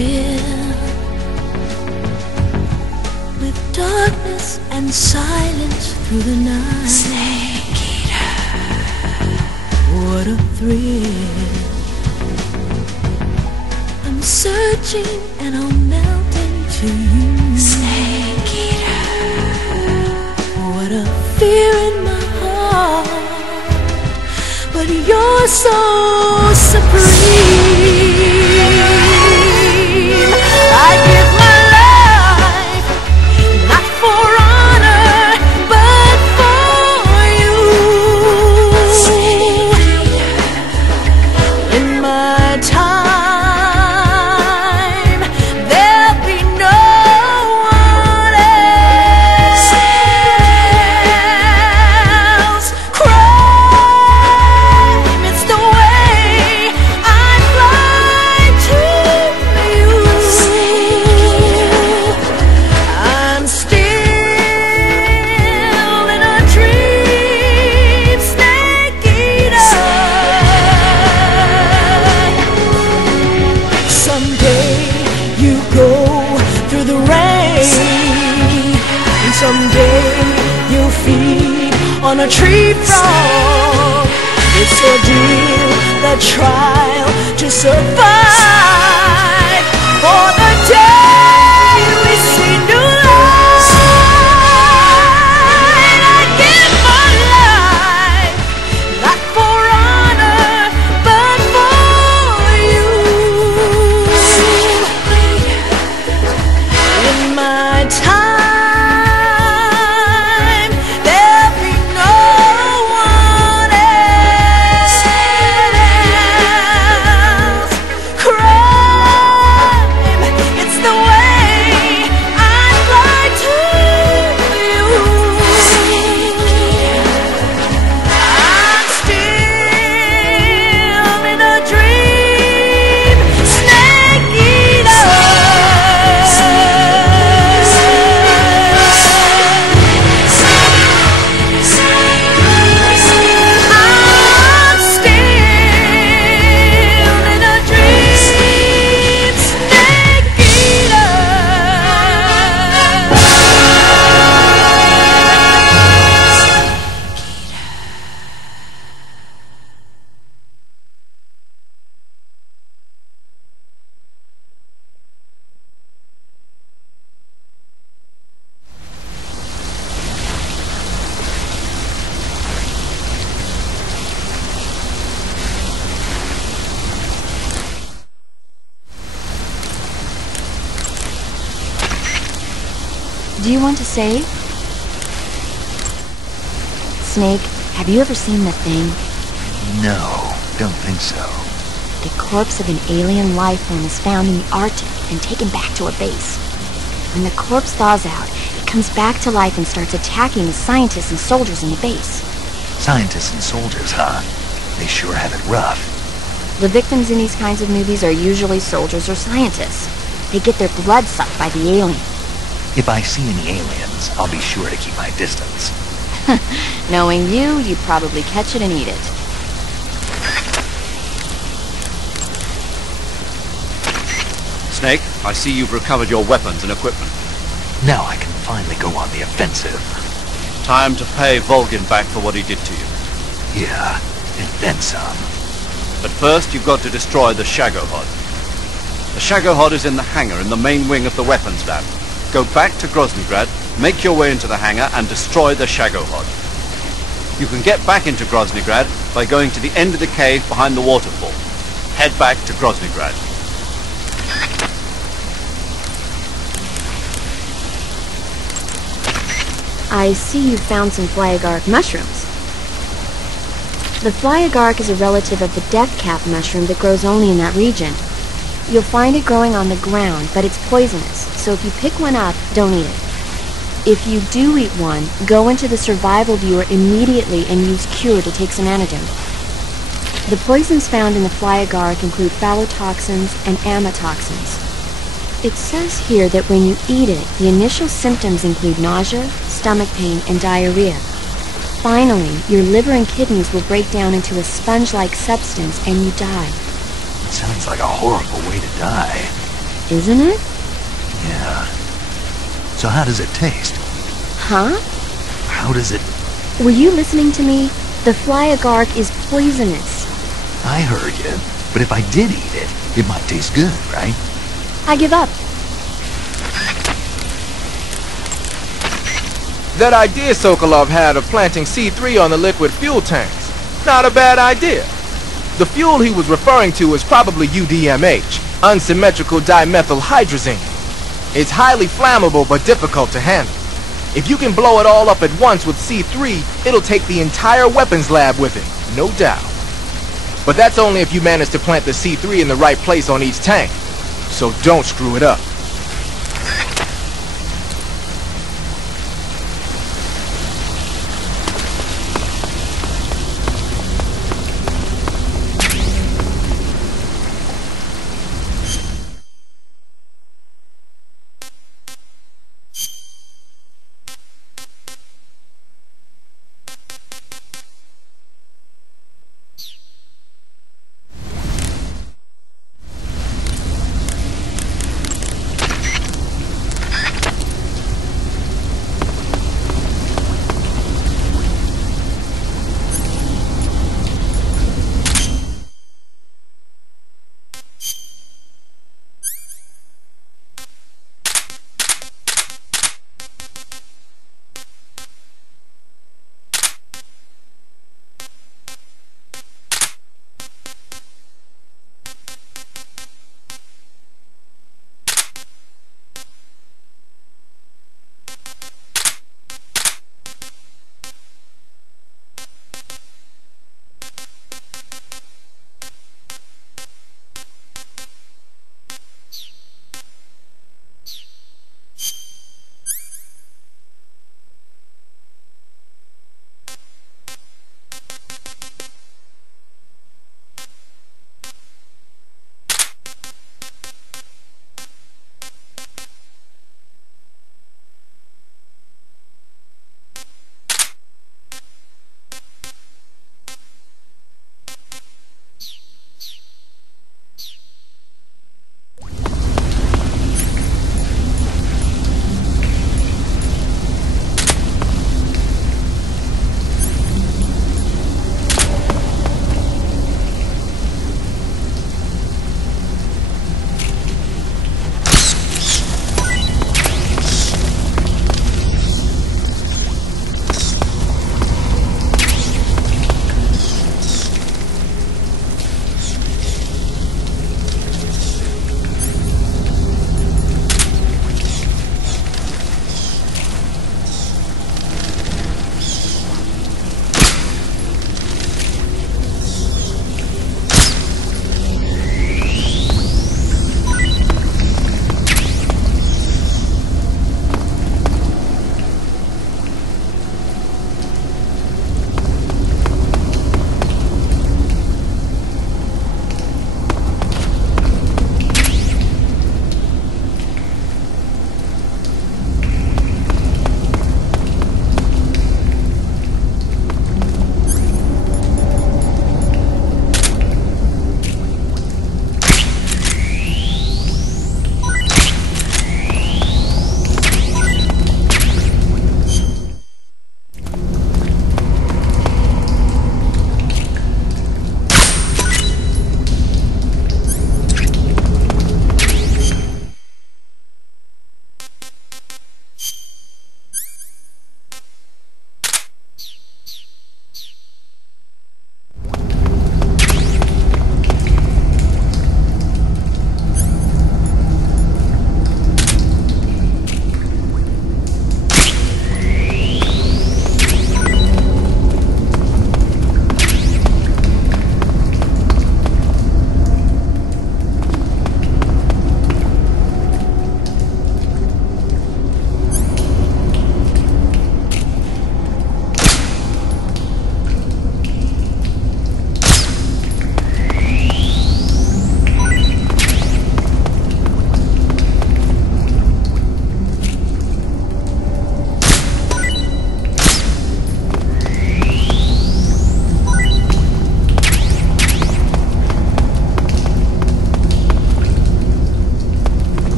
thrill, with darkness and silence through the night. Snake eater, what a thrill. I'm searching and I'll melt into you. Snake eater, what a fear in my heart, but you're so supreme. I give my life, not for honor, but for you. In my time, there'll be no one else. Crime, it's the way I fly to you. I'm still in a dream, snake eater. Someday you go through the rain, and someday you'll feed on a tree frog. It's ordeal, the trial to survive, for the day we see new light. I give my life, not for honor, but for you. In my time, there'll be no one else. Crime, it's the way I fly to you. I'm still in a dream, snake eater. I'm still in a dream, snake eater. Do you want to save? Snake, have you ever seen the thing? No, don't think so. The corpse of an alien life form is found in the Arctic and taken back to a base. When the corpse thaws out, it comes back to life and starts attacking the scientists and soldiers in the base. Scientists and soldiers, huh? They sure have it rough. The victims in these kinds of movies are usually soldiers or scientists. They get their blood sucked by the alien. If I see any aliens, I'll be sure to keep my distance. Knowing you, you'd probably catch it and eat it. Snake, I see you've recovered your weapons and equipment. Now I can finally go on the offensive. Time to pay Volgin back for what he did to you. Yeah, and then some. But first, you've got to destroy the Shagohod. The Shagohod is in the hangar in the main wing of the weapons lab. Go back to Groznyj Grad, make your way into the hangar, and destroy the Shagohod. You can get back into Groznyj Grad by going to the end of the cave behind the waterfall. Head back to Groznyj Grad. I see you found some flyagaric mushrooms. The flyagaric is a relative of the death cap mushroom that grows only in that region. You'll find it growing on the ground, but it's poisonous, so if you pick one up, don't eat it. If you do eat one, go into the survival viewer immediately and use Cure to take some antidote. The poisons found in the flyagaric include phallotoxins and amatoxins. It says here that when you eat it, the initial symptoms include nausea, stomach pain, and diarrhea. Finally, your liver and kidneys will break down into a sponge-like substance and you die. Sounds like a horrible way to die. isn't it? Yeah. So how does it taste? Huh? How does it... Were you listening to me? The fly-agark is poisonous. I heard you. But if I did eat it, it might taste good, right? I give up. That idea Sokolov had of planting C3 on the liquid fuel tanks. Not a bad idea. The fuel he was referring to is probably UDMH, unsymmetrical dimethyl hydrazine. It's highly flammable but difficult to handle. If you can blow it all up at once with C3, it'll take the entire weapons lab with it, no doubt. But that's only if you manage to plant the C3 in the right place on each tank. So don't screw it up.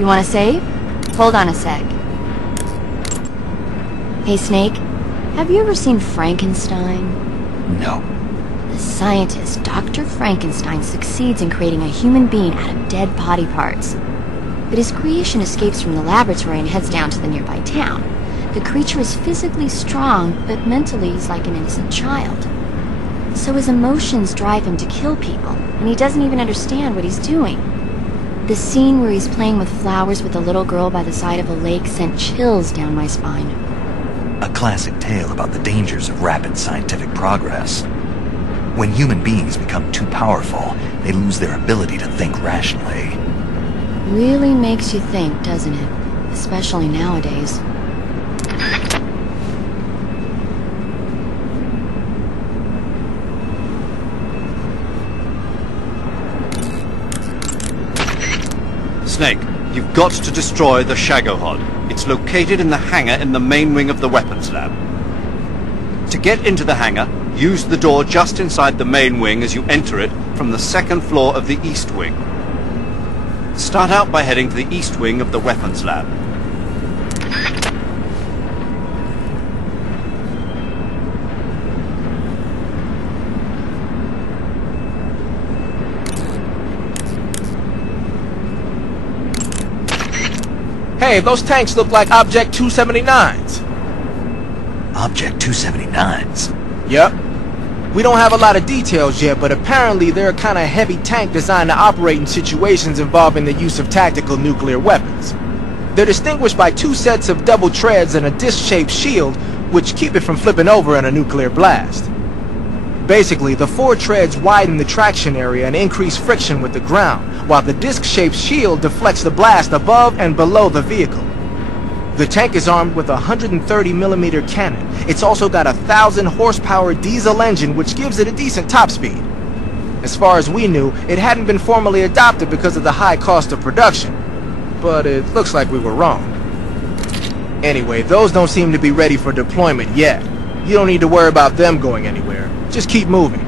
You want to save? Hold on a sec. Hey, Snake. Have you ever seen Frankenstein? No. The scientist, Dr. Frankenstein, succeeds in creating a human being out of dead body parts. But his creation escapes from the laboratory and heads down to the nearby town. The creature is physically strong, but mentally he's like an innocent child. So his emotions drive him to kill people, and he doesn't even understand what he's doing. The scene where he's playing with flowers with a little girl by the side of a lake sent chills down my spine. A classic tale about the dangers of rapid scientific progress. When human beings become too powerful, they lose their ability to think rationally. Really makes you think, doesn't it? Especially nowadays. Snake, you've got to destroy the Shagohod. It's located in the hangar in the main wing of the weapons lab. To get into the hangar, use the door just inside the main wing as you enter it from the second floor of the east wing. Start out by heading to the east wing of the weapons lab. Hey, those tanks look like Object 279s. Object 279s? Yep. We don't have a lot of details yet, but apparently they're a kind of heavy tank designed to operate in situations involving the use of tactical nuclear weapons. They're distinguished by 2 sets of double treads and a disc-shaped shield, which keep it from flipping over in a nuclear blast. Basically, the 4 treads widen the traction area and increase friction with the ground, while the disc-shaped shield deflects the blast above and below the vehicle. The tank is armed with a 130mm cannon. It's also got a 1,000 horsepower diesel engine, which gives it a decent top speed. As far as we knew, it hadn't been formally adopted because of the high cost of production. But it looks like we were wrong. Anyway, those don't seem to be ready for deployment yet. You don't need to worry about them going anywhere. Just keep moving.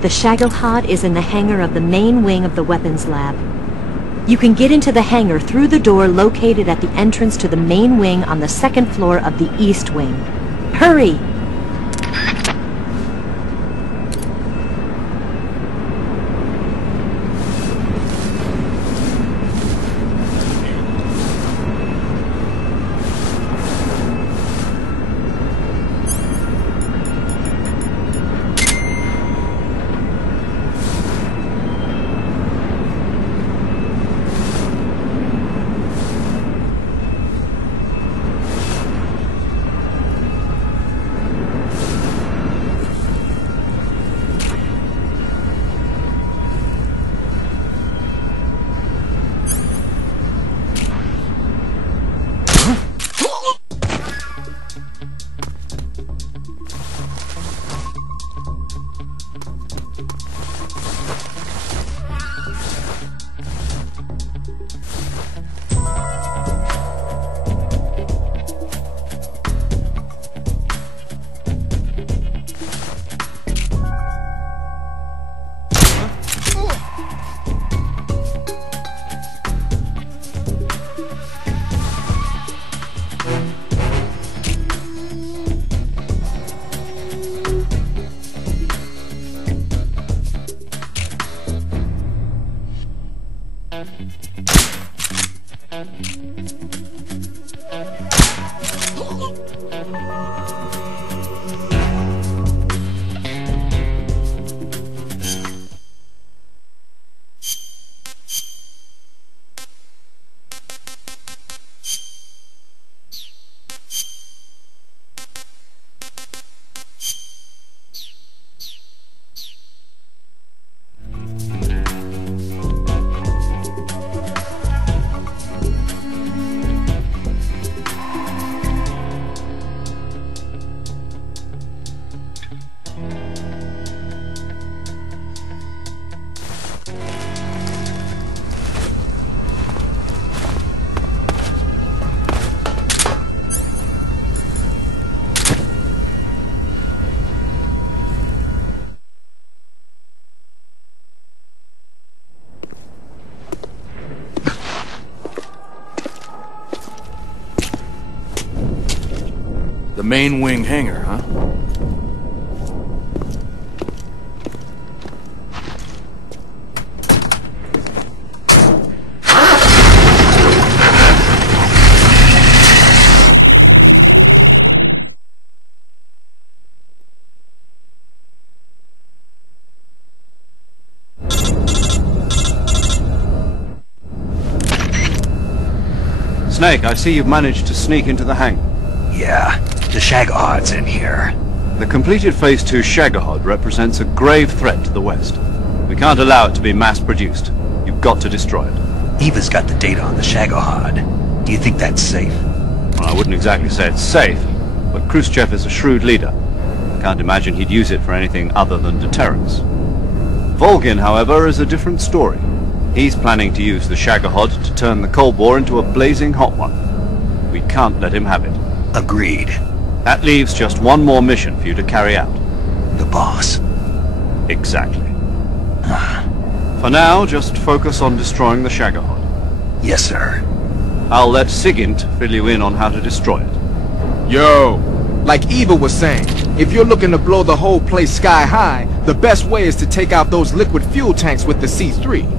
The Shagohod is in the hangar of the main wing of the weapons lab. You can get into the hangar through the door located at the entrance to the main wing on the second floor of the east wing. Hurry! main wing hangar, huh? Snake, I see you've managed to sneak into the hangar. Yeah, the Shagohod's in here. The completed Phase 2 Shagohod represents a grave threat to the West. We can't allow it to be mass-produced. You've got to destroy it. Eva's got the data on the Shagohod. Do you think that's safe? Well, I wouldn't exactly say it's safe, but Khrushchev is a shrewd leader. I can't imagine he'd use it for anything other than deterrence. Volgin, however, is a different story. He's planning to use the Shagohod to turn the Cold War into a blazing hot one. We can't let him have it. Agreed. That leaves just one more mission for you to carry out. The boss. Exactly. For now, just focus on destroying the Shagohod. Yes, sir. I'll let Sigint fill you in on how to destroy it. Yo, like Eva was saying, if you're looking to blow the whole place sky high, the best way is to take out those liquid fuel tanks with the C3.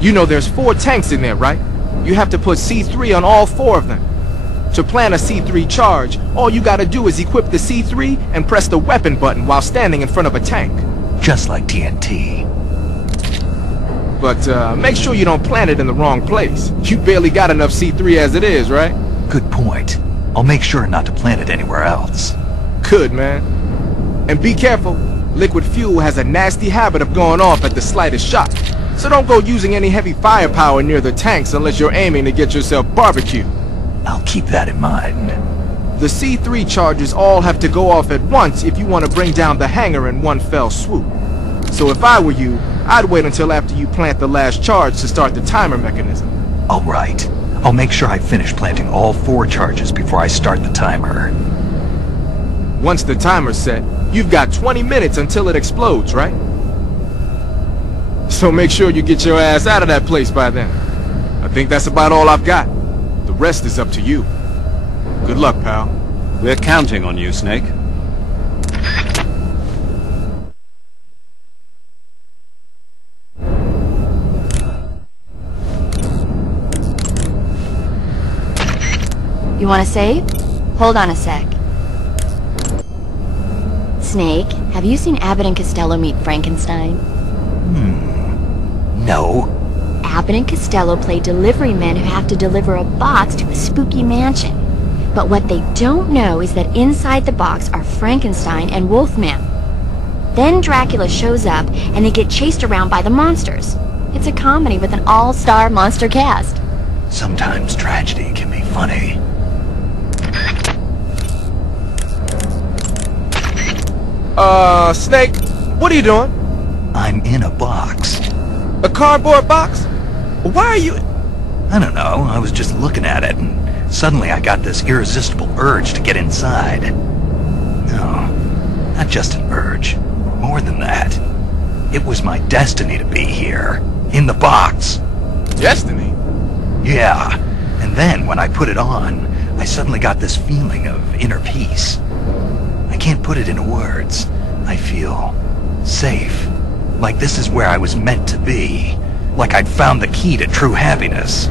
You know there's 4 tanks in there, right? You have to put C3 on all 4 of them. To plant a C3 charge, all you gotta do is equip the C3 and press the weapon button while standing in front of a tank. Just like TNT. But make sure you don't plant it in the wrong place. You barely got enough C3 as it is, right? Good point. I'll make sure not to plant it anywhere else. Good, man. And be careful. Liquid fuel has a nasty habit of going off at the slightest shock. So don't go using any heavy firepower near the tanks unless you're aiming to get yourself barbecued. I'll keep that in mind. The C3 charges all have to go off at once if you want to bring down the hangar in one fell swoop. So if I were you, I'd wait until after you plant the last charge to start the timer mechanism. All right. I'll make sure I finish planting all 4 charges before I start the timer. Once the timer's set, you've got 20 minutes until it explodes, right? So make sure you get your ass out of that place by then. I think that's about all I've got. The rest is up to you. Good luck, pal. We're counting on you, Snake. You want to save? Hold on a sec. Snake, have you seen Abbott and Costello meet Frankenstein? No. Abbott and Costello play delivery men who have to deliver a box to a spooky mansion. But what they don't know is that inside the box are Frankenstein and Wolfman. Then Dracula shows up and they get chased around by the monsters. It's a comedy with an all-star monster cast. Sometimes tragedy can be funny. Snake, what are you doing? I'm in a box. A cardboard box? Why are you... I don't know, I was just looking at it, and suddenly I got this irresistible urge to get inside. No, not just an urge. More than that. It was my destiny to be here. In the box. Destiny? Yeah, and then when I put it on, I suddenly got this feeling of inner peace. I can't put it into words. I feel safe. Like this is where I was meant to be. Like I'd found the key to true happiness.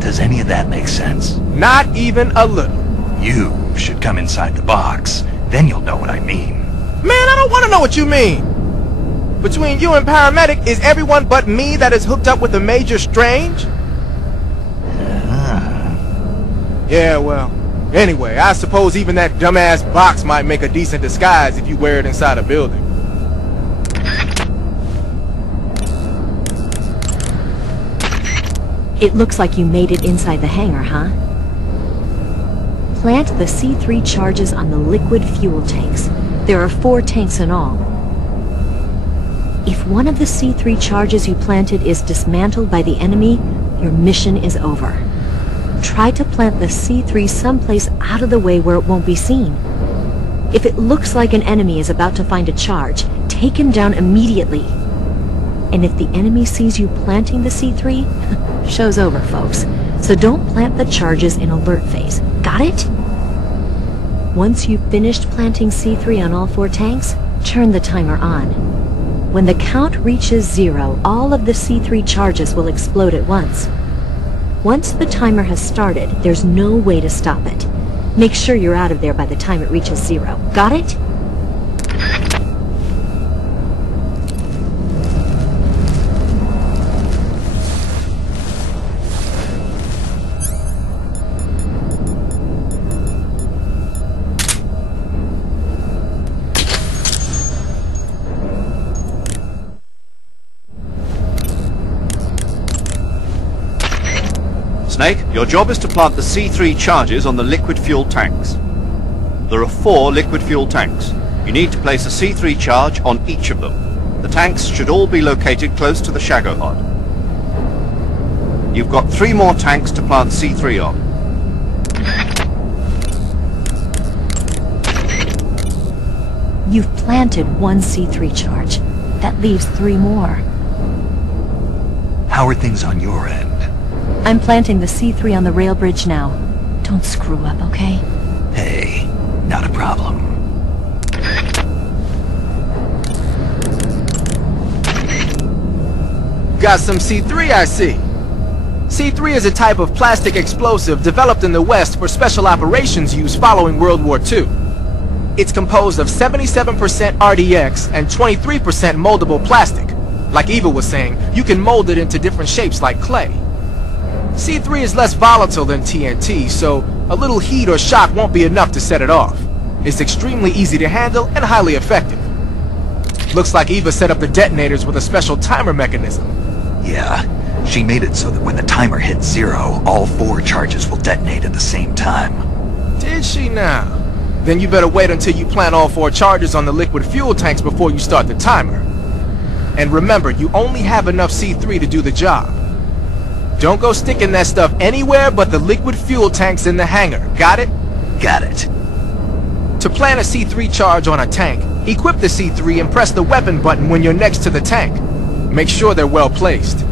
Does any of that make sense? Not even a little. You should come inside the box. Then you'll know what I mean. Man, I don't want to know what you mean. Between you and Paramedic, is everyone but me that is hooked up with a Major Strange? Yeah, well, anyway, I suppose even that dumbass box might make a decent disguise if you wear it inside a building. It looks like you made it inside the hangar, huh? Plant the C3 charges on the liquid fuel tanks. There are 4 tanks in all. If one of the C3 charges you planted is dismantled by the enemy, your mission is over. Try to plant the C3 someplace out of the way where it won't be seen. If it looks like an enemy is about to find a charge, take him down immediately. And if the enemy sees you planting the C3, show's over, folks. So don't plant the charges in alert phase. Got it? Once you've finished planting C3 on all 4 tanks, turn the timer on. When the count reaches 0, all of the C3 charges will explode at once. Once the timer has started, there's no way to stop it. Make sure you're out of there by the time it reaches 0. Got it? Snake, your job is to plant the C3 charges on the liquid fuel tanks. There are 4 liquid fuel tanks. You need to place a C3 charge on each of them. The tanks should all be located close to the Shagohod. You've got 3 more tanks to plant C3 on. You've planted 1 C3 charge. That leaves 3 more. How are things on your end? I'm planting the C3 on the rail bridge now. Don't screw up, okay? Hey, not a problem. Got some C3, I see. C3 is a type of plastic explosive developed in the West for special operations use following World War II. It's composed of 77% RDX and 23% moldable plastic. Like Eva was saying, you can mold it into different shapes like clay. C3 is less volatile than TNT, so a little heat or shock won't be enough to set it off. It's extremely easy to handle and highly effective. Looks like Eva set up the detonators with a special timer mechanism. Yeah, she made it so that when the timer hits 0, all 4 charges will detonate at the same time. Did she now? Then you better wait until you plant all 4 charges on the liquid fuel tanks before you start the timer. And remember, you only have enough C3 to do the job. Don't go sticking that stuff anywhere but the liquid fuel tanks in the hangar. Got it? Got it. To plant a C3 charge on a tank, equip the C3 and press the weapon button when you're next to the tank. Make sure they're well placed.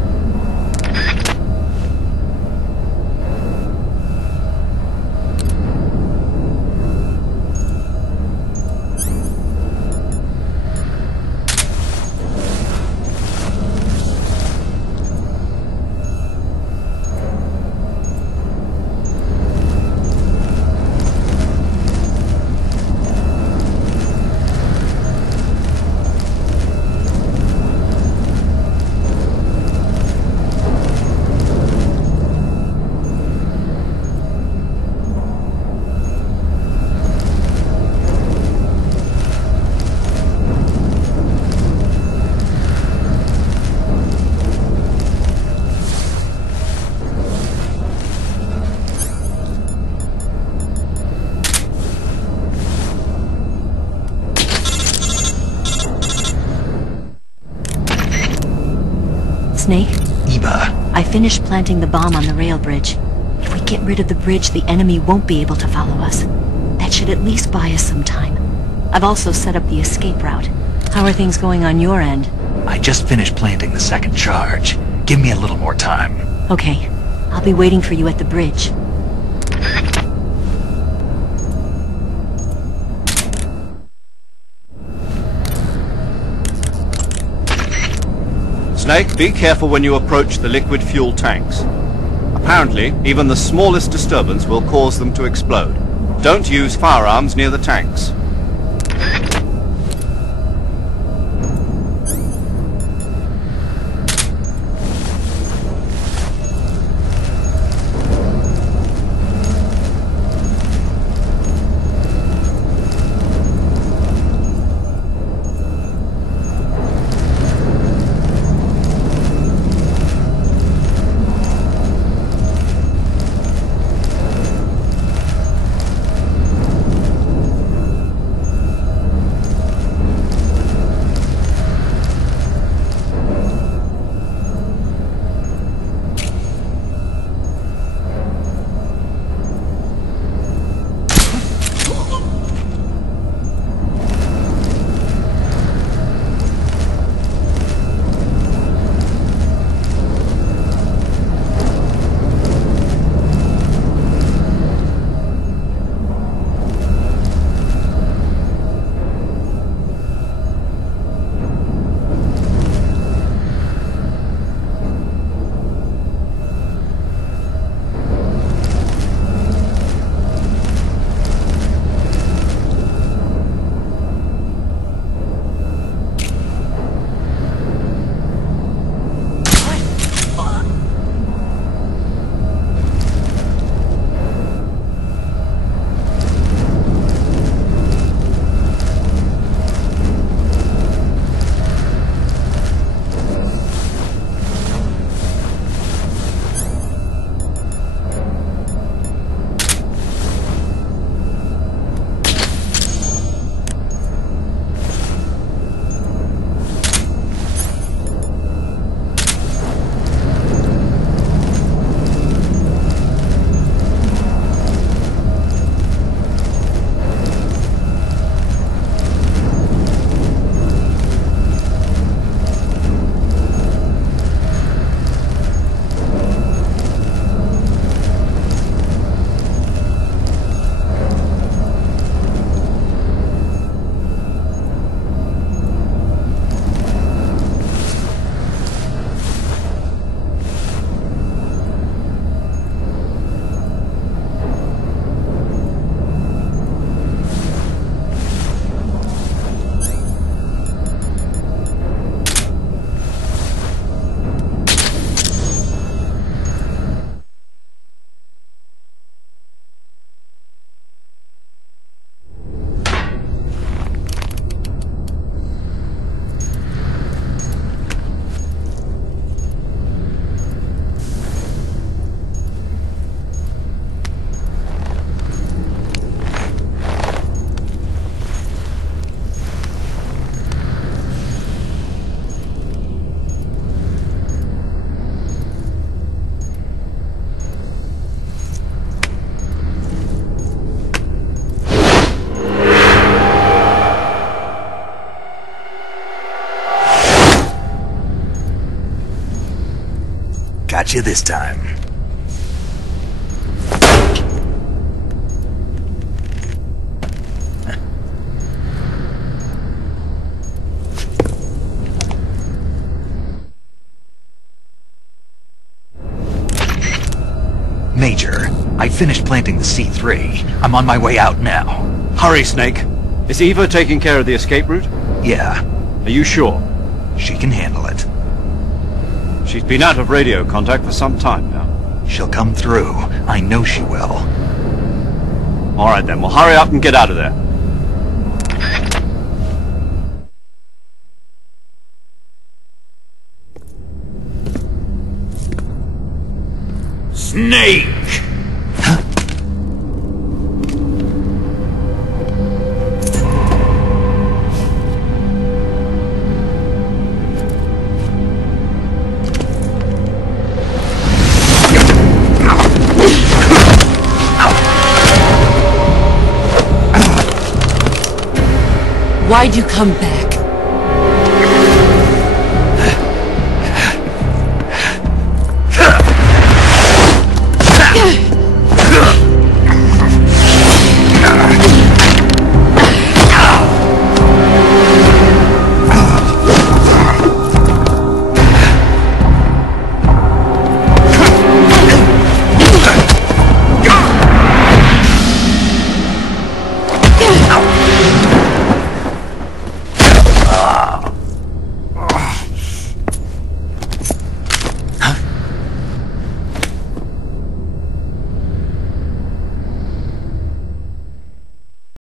Snake? Eva. I finished planting the bomb on the rail bridge. If we get rid of the bridge, the enemy won't be able to follow us. That should at least buy us some time. I've also set up the escape route. How are things going on your end? I just finished planting the 2nd charge. Give me a little more time. Okay. I'll be waiting for you at the bridge. Snake, be careful when you approach the liquid fuel tanks. Apparently, even the smallest disturbance will cause them to explode. Don't use firearms near the tanks. Got you this time. Major, I finished planting the C3. I'm on my way out now. Hurry, Snake. Is Eva taking care of the escape route? Yeah, Are you sure? she can handle it. She's been out of radio contact for some time now. She'll come through. I know she will. All right then, well hurry up and get out of there. Snake! Why'd you come back?